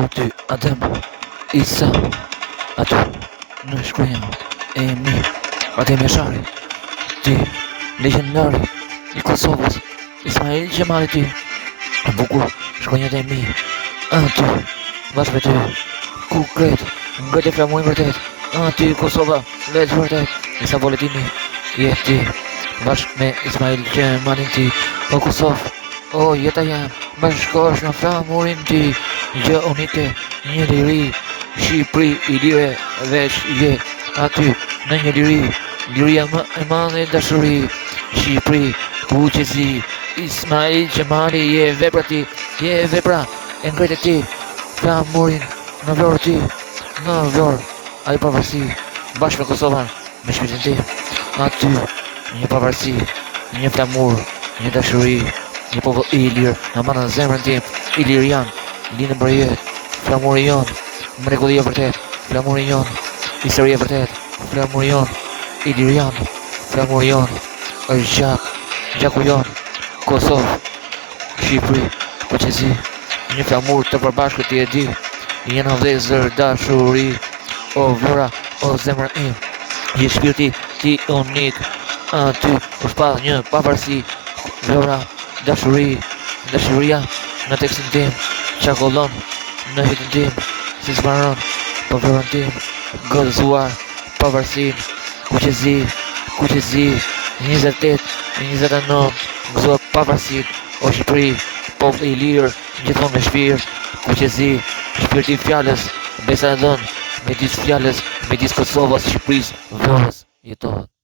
për ty Adem Isa, aty në shkronjën e mi Adem Jashari, ti legjendari i Kosovës, Ismail Gjemali, ti e bukur shkronjët e mi, aty bashkë me ty ku ngret e flamurin vërtet, aty Kosova letë vërtet, Isa Boletini je ti bashkë me Ismail Gjemali, ti o Kosovë, o jeta jam bashkosh në flamurin ti, gjë unike, një liri, Shqipëri i lire veç je aty në një liri, liria më e madhe dashuri, Shqipëri ku qesi, Ismail Gjemali je vepra ti, je vepra e ngret e ti, flamurin në vlorë ti, në vlorë ai pavarësi, bashkë me Kosovën, me shpirtin ti, aty një pavarësi, një flamur, një dashuri, një popull i lirë, në marrë në zemrën tim, i lirë janë, linë për jetë, flamuri jonë, mrekullia vërtet, flamuri jonë, historia vërtet, flamuri jonë, i lirë janë, flamuri jonë, është gjaku jonë, Kosovë, Shqipëri, po qësi, një flamur të përbashkët ti e di, jenë vëllezër dashuri, o vlora, o zemrën im, je shpirti ti unik, aty u shpall një pavarësi, vlora, dashuria në tekstin tim, çakollon në hitin tim, si zbaron, po vlorën tim, gëzuar, pavarësin, kuqezi, 28, 29, gëzuar pavarësin, o Shqipëri, popull i lirë, gjithmonë me shpirt, kuqezi, shpirti i fjalës, besa e dhënë, midis fjalës, midis Kosovës, Shqipërisë, vlorës, jetohet.